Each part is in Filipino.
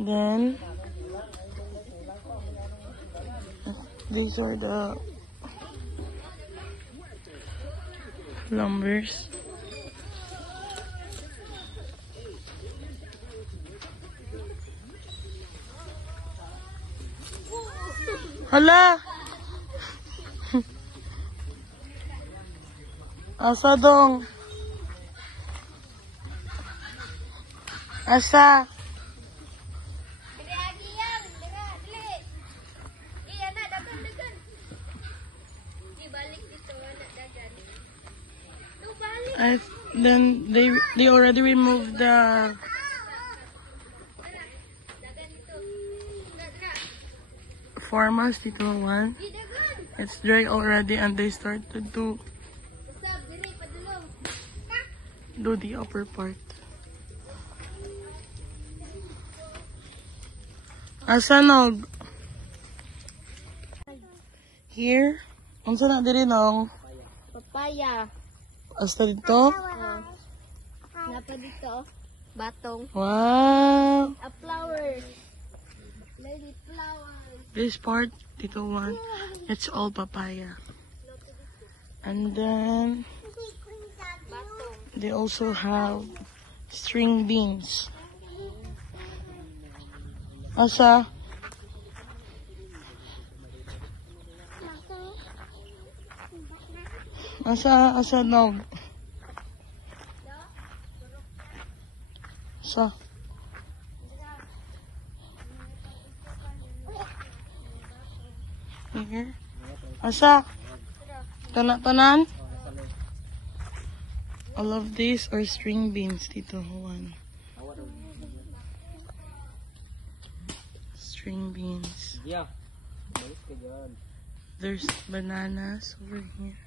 Then, these are the lumbers. Hala! Asa dong? Asa? Then they already removed the formas dito one. It's dry already and they started to do the upper part. Asa nog? Here? Unsa na diri nong? Papaya. Hasta dito? Napa dito? Batong. Wow! A flower. Lady flower. This part, dito one, it's all papaya. And then, they also have string beans. Asa? Asa nog? Asa? Here. Asa? Tanan? All of these are string beans dito, one. String beans. Yeah. There's bananas over here.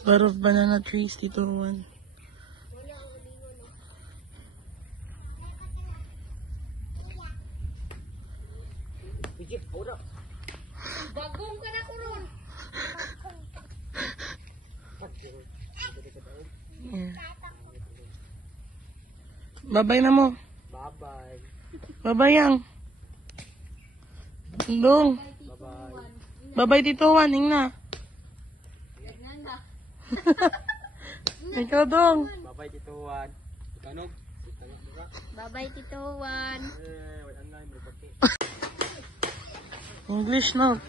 Lot of banana trees dito, one. Bagong ka na kurun. Yeah. Babay na mo. Bye-bye. Babay yang. Dong. Bye-bye. Babay dito, one. Ingna. Ikaw, dong. Bye-bye, Tito Juan. Ikanog. Bye-bye, Tito Juan. Walang nga, may pati. English, no?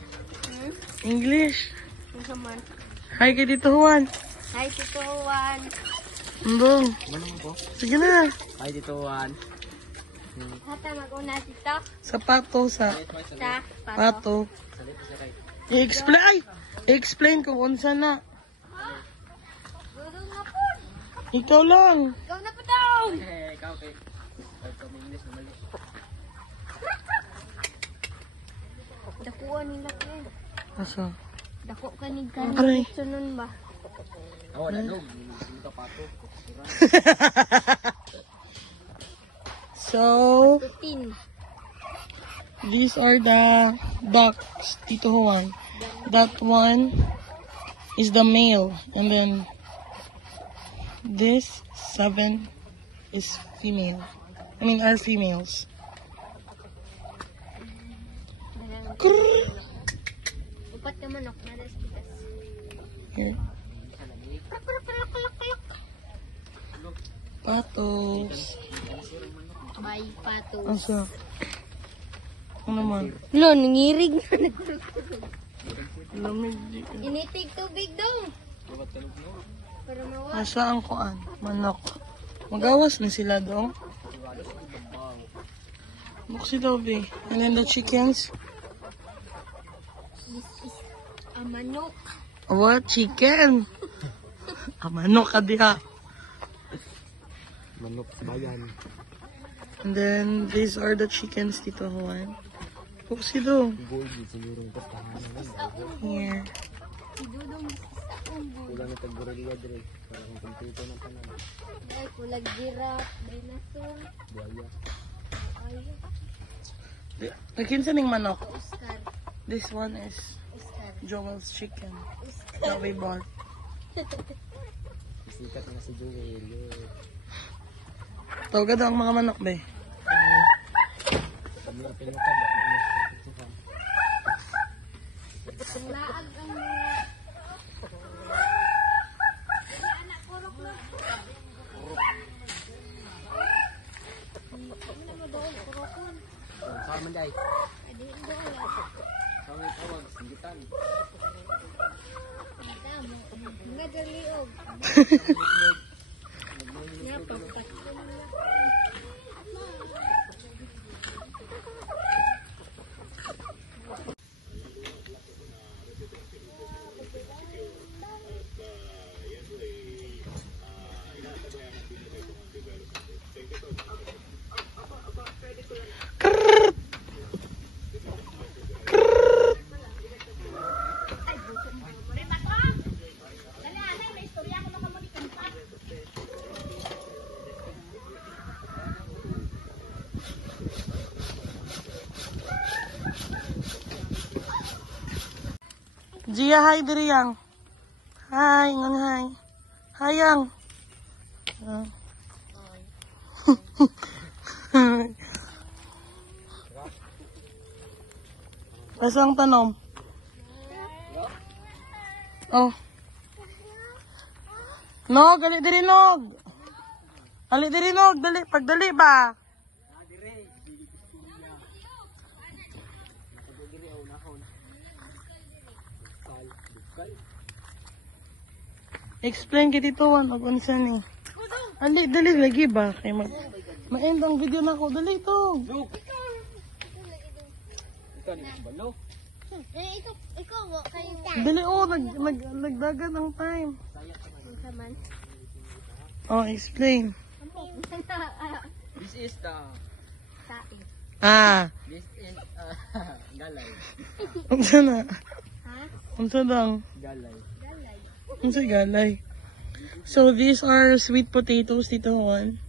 English. Ano man? Hi kay Tito Juan. Hi, Tito Juan. Dong. Ano mo po? Sige na. Hi, Tito Juan. Hata mag-una dito. Sa pato, sa Sa pato. Salit sa kay. I-explain, ay! I-explain kung unsa na. Gurong na po. Ikaw lang. Ikaw na po daw. Ikaw kay. Ikaw may English na mali. Dakuan nila ko eh. Asa? Dako kanig Aray. kanig. Sunon ba? Wala nog. Hindi ka pato. So, Tutin. these are the ducks, Tito Juan. That one is the male. And then, this 7 is female. I mean, are females. Krrr. Upat na manok na respitas. Here. Patos. Bay pato. Asa? Ano naman? Lo, nangirig. Lamig. Initig tubig dong. Para mawa. Nasa ang kuan? Manok. Magawas na sila dong. Buksi daw, be. And then the chickens. This is a manok. What? Chicken? Manok ka diha. Manok sa bayan. And then, these are the chickens, Tito Juan. Buksi daw. Gold siguro ng tahanan. Here. Si Dudong sa umbo. Wala na tag-gorilla dire. Para kung kumpleto ng tanan. Ay, kulag giraffe, dinosaur. Buaya. Ay, Nakinsa ning manok. Oscar. This one is Oscar. Joel's chicken that we bought. Sikat na si Joel. Tawagad ang mga manok, be. Kami na pinukad. Laag ang mga... Anak kurok na. Ano na mo doon? Kurokon. Saan man day? Adi, doon. Saan man tawag? Singitan. Tama. Nga daliog. Nga, pagkat ko nila. Gia, hi, diri yang. Hi, ngon hi. Hi, yang. Pasang tanom. Oh. Nog, gali diri nog. Ali diri nog, dali, pagdali ba? Explain kay Tito Juan og unsa ni. Ali dali lagi ba kay ma-end ang video nako dali to. Ikaw ni balo. Ikaw mo, kayo ka. Dali nagdagan ang time. Saman. Oh, explain. This is the... Saing. This is... galay. Unsa na? Ha? Unsa dang? Galay. Galay. Unsa galay? So these are sweet potatoes, Tito Juan.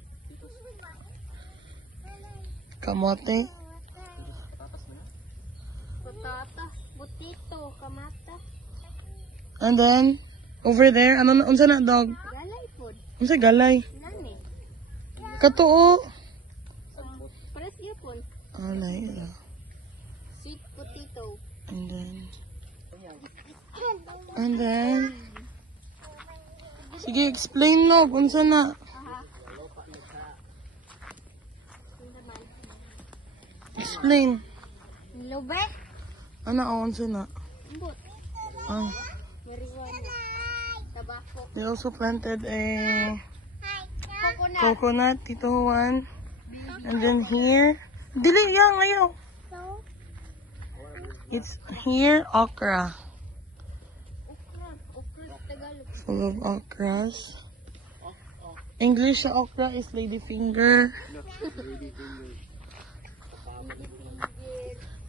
Kamote. Patata. Butito. Kamata. And then over there, ano na unsa na dog? Galay food. Unsa galay? Nani. Katuo. Pares yapon. Oh, nice. Sweet potato. And then sige, explain no, unsa na? Aha. Explain. Lobe. Ano unsa na? Ambot. Oh, Marijuana. Tabako. they also planted a Coconut. coconut, Tito Juan. And then here, dili yang ayaw. It's here okra. Okra. Okra Tagalog. Full of okras. English sa okra is ladyfinger.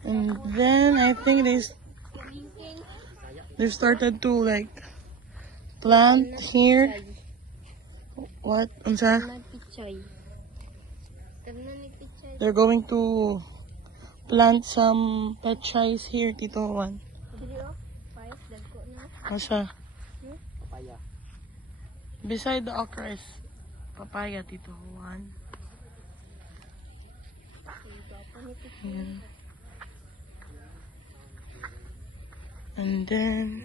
And then I think Kamingking. they started to like plant here. What? Unsa? Nagpichay. Tanan ni pichay. They're going to plant some pechay here, Tito Juan. Dili oh. Payas dagko na. Asa? Papaya. Beside the okra is papaya, Tito Juan. Yan. And then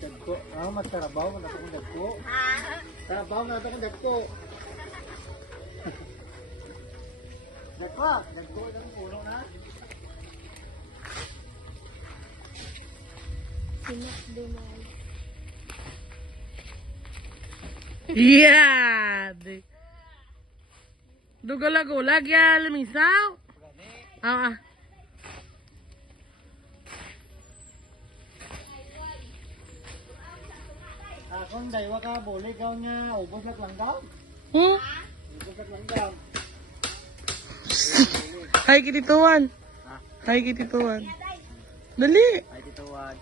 Dagko. Magtarabaw na akong dagko. Tarabaw na akong dagko. Dagko. Dagko ng puno na. Sinak dumay. yeah. Dugulag-ulag ya lumisaw. Ah. Akong daywa ka boli ka nga ubos lang daw. Hmm? Ubos lang daw. Hi, Tito Juan. Hi, Tito Juan. Dali. Ay dito wag.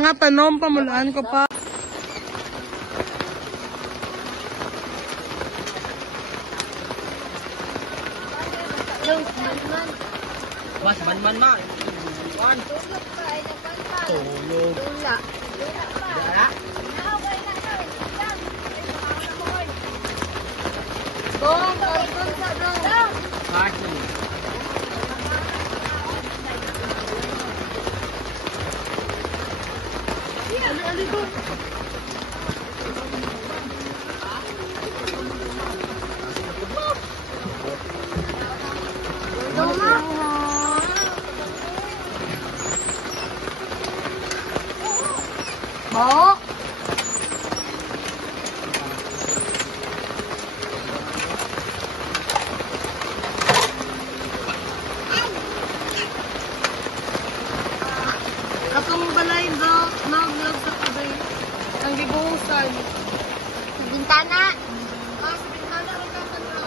mga tanom, pamulaan ko pa. Mas man ma. Kuan. Tulog. Dara. Party. Bo? Katong balay do, nag-vlog sa kabay. Ang gibuhusan. Sa bintana. Ah, sa bintana rin ka kanro.